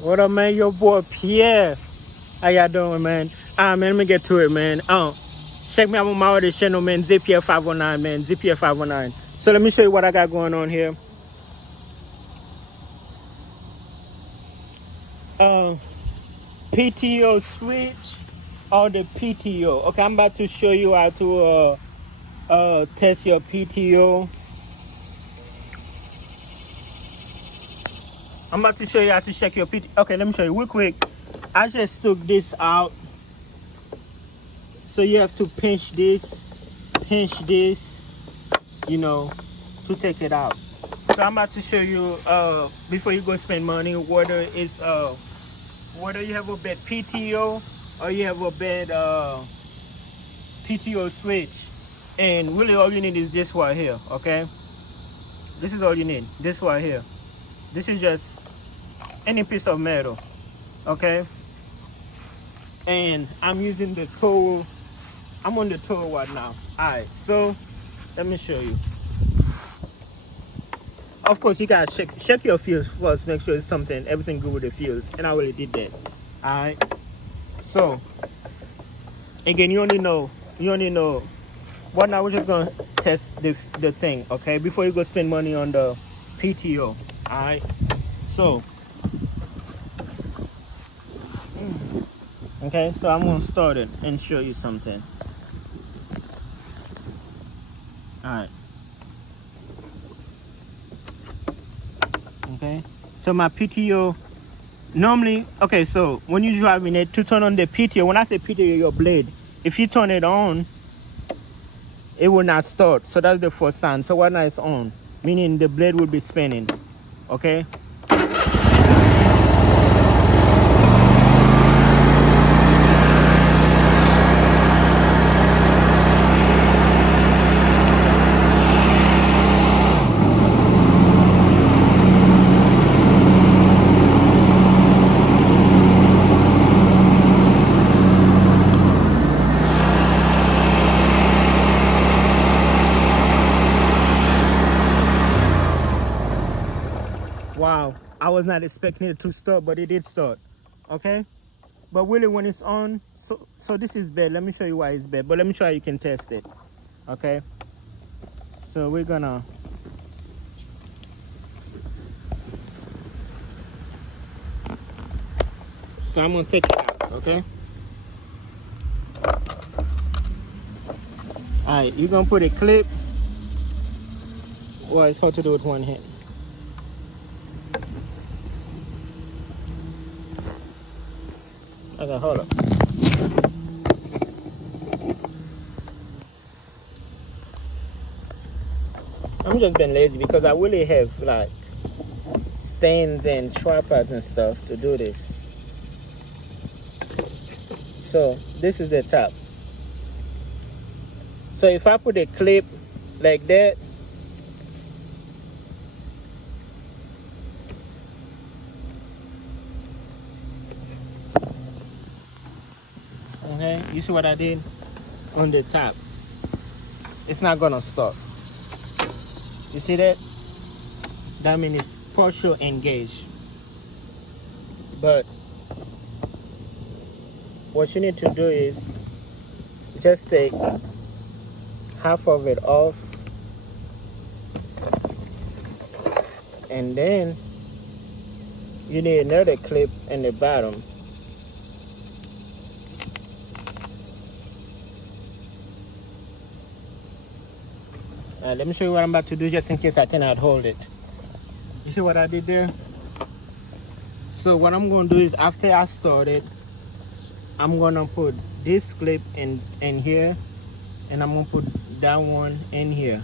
What up, man? Your boy Pierre. How y'all doing, man? Man, let me get to it, man. Check me out on my other channel, man. ZPF 509, man. ZPF 509. So let me show you what I got going on here. Pto Swtich or the PTO. Okay, I'm about to show you how to test your PTO. I'm about to show you how to check your PTO. Okay, let me show you real quick. I just took this out. So you have to pinch this, you know, to take it out. So I'm about to show you before you go spend money, whether you have a bad PTO or you have a bad PTO switch. And really all you need is this right here, okay? This is all you need, this right here. This is just any piece of metal, okay? And I'm using the Toro. I'm on the Toro right now. Alright, so let me show you. Of course, you gotta check your fuse first, make sure it's everything good with the fuse. And I already did that. Alright. So again, you only know. But now we're just gonna test the thing, okay? Before you go spend money on the PTO. Alright. So okay, so I'm gonna start it and show you something. Alright. Okay, so my PTO normally, okay, so when you're driving it, to turn on the PTO, when I say PTO, your blade, if you turn it on, it will not start. So that's the first sign. So right now it's on, meaning the blade will be spinning. Okay. Wow, I was not expecting it to start, but it did start. Okay, but really when it's on, so this is bad. Let me show you why it's bad, but let me show you can test it. Okay, so we're gonna I'm gonna take it out. Okay, all right, you're gonna put a clip. Well, it's hard to do with one hand. Okay, hold up. I'm just being lazy because I really have like stands and tripods and stuff to do this. So this is the top. So if I put a clip like that, okay, you see what I did on the top? It's not gonna stop. You see that? That means it's partial engaged. But what you need to do is just take half of it off, and then you need another clip in the bottom. Let me show you what I'm about to do just in case I cannot hold it. You see what I did there? So what I'm going to do is after I start it, I'm going to put this clip in here, and I'm going to put that one in here,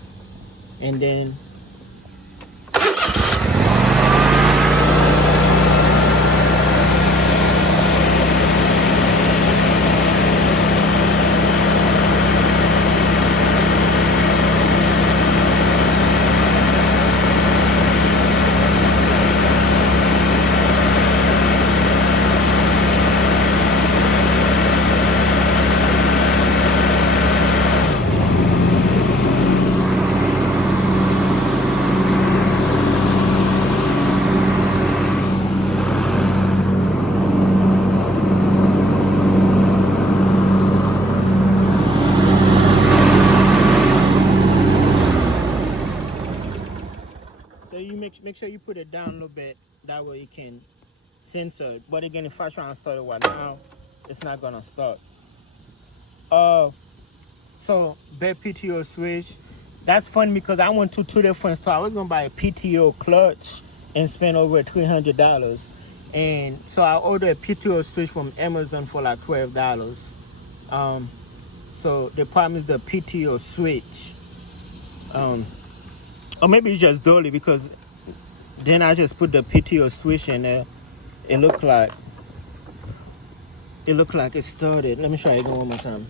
and then you put it down a little bit, that way you can sensor it. But again, if I try and start it right now, it's not gonna start. So bad PTO switch. That's funny because I went to 2 different stores. I was gonna buy a PTO clutch and spend over $300, and so I ordered a PTO switch from Amazon for like $12. So the problem is the PTO switch. Or maybe it's just dolly, because then I just put the PTO switch in there. It looked like it started. Let me try it one more time.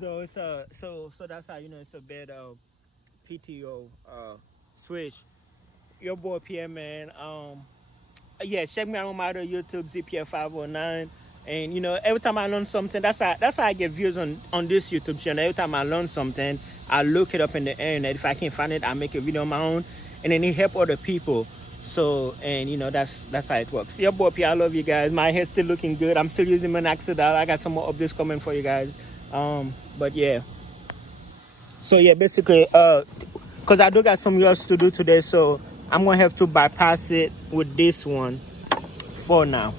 So it's so that's how you know it's a bad PTO switch. Your boy PM, man. Yeah, check me out on my other YouTube, ZPF509. And you know, every time I learn something, that's how I get views on this YouTube channel. Every time I learn something, I look it up in the internet. If I can't find it, I make a video on my own, and then it help other people. So, and you know, that's how it works. Your boy P, I love you guys. My hair's still looking good. I'm still using minoxidil. I got some more updates coming for you guys. But yeah. So yeah, basically, because I do got some yours to do today, so I'm gonna have to bypass it with this one for now.